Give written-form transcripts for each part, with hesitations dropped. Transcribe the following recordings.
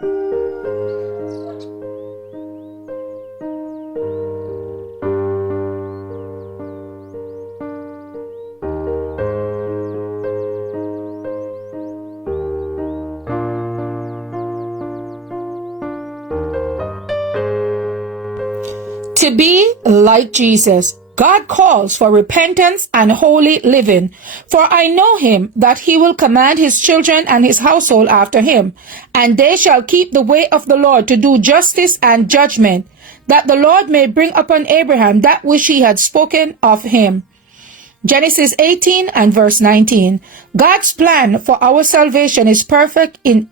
To be like Jesus, God calls for repentance and holy living. For I know him, that he will command his children and his household after him, and they shall keep the way of the Lord to do justice and judgment, that the Lord may bring upon Abraham that which he had spoken of him. Genesis 18 and verse 19. God's plan for our salvation is perfect in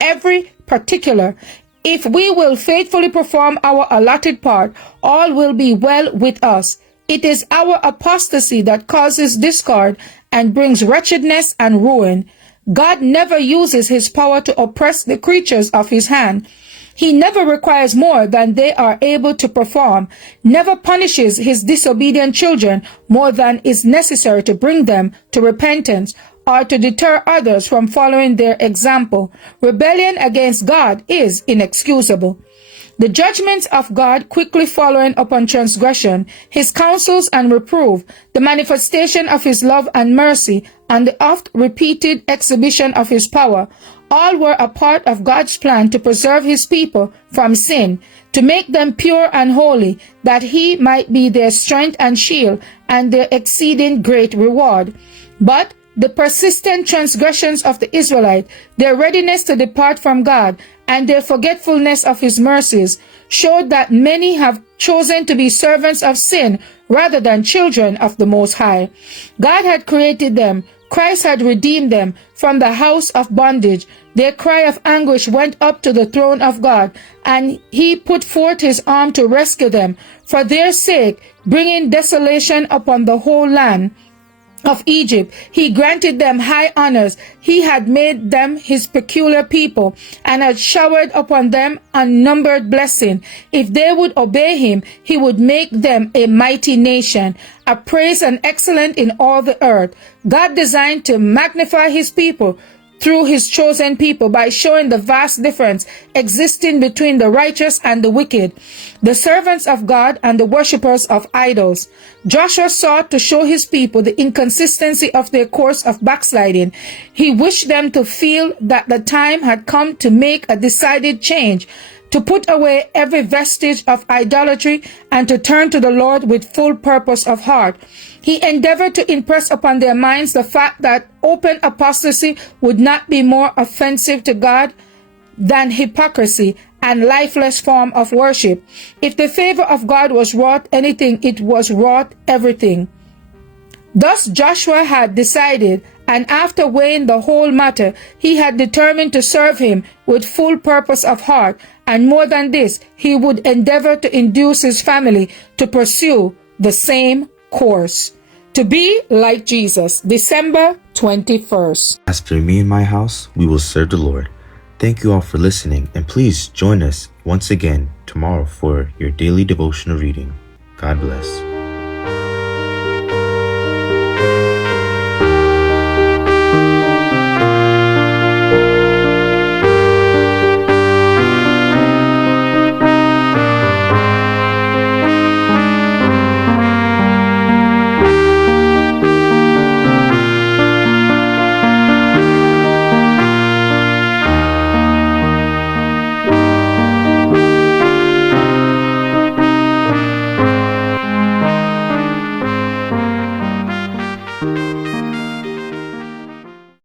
every particular. If we will faithfully perform our allotted part, all will be well with us. It is our apostasy that causes discord and brings wretchedness and ruin. God never uses his power to oppress the creatures of his hand. He never requires more than they are able to perform, never punishes his disobedient children more than is necessary to bring them to repentance or to deter others from following their example. Rebellion against God is inexcusable. The judgments of God quickly following upon transgression, his counsels and reproof, the manifestation of his love and mercy, and the oft-repeated exhibition of his power, all were a part of God's plan to preserve his people from sin, to make them pure and holy, that he might be their strength and shield and their exceeding great reward. But the persistent transgressions of the Israelites, their readiness to depart from God, and their forgetfulness of his mercies showed that many have chosen to be servants of sin rather than children of the Most High. God had created them. Christ had redeemed them from the house of bondage. Their cry of anguish went up to the throne of God, and he put forth his arm to rescue them. For their sake, bringing desolation upon the whole land of Egypt, he granted them high honors. He had made them his peculiar people, and had showered upon them unnumbered blessing. If they would obey him, he would make them a mighty nation, a praise and excellent in all the earth. God designed to magnify his people through his chosen people by showing the vast difference existing between the righteous and the wicked, the servants of God and the worshippers of idols. Joshua sought to show his people the inconsistency of their course of backsliding. He wished them to feel that the time had come to make a decided change, to put away every vestige of idolatry and to turn to the Lord with full purpose of heart. He endeavored to impress upon their minds the fact that open apostasy would not be more offensive to God than hypocrisy and lifeless form of worship. If the favor of God was wrought anything, it was wrought everything. Thus Joshua had decided, and after weighing the whole matter, he had determined to serve him with full purpose of heart, and more than this, he would endeavor to induce his family to pursue the same course. To be like Jesus, December 21st. As for me and my house, we will serve the Lord. Thank you all for listening, and please join us once again tomorrow for your daily devotional reading. God bless.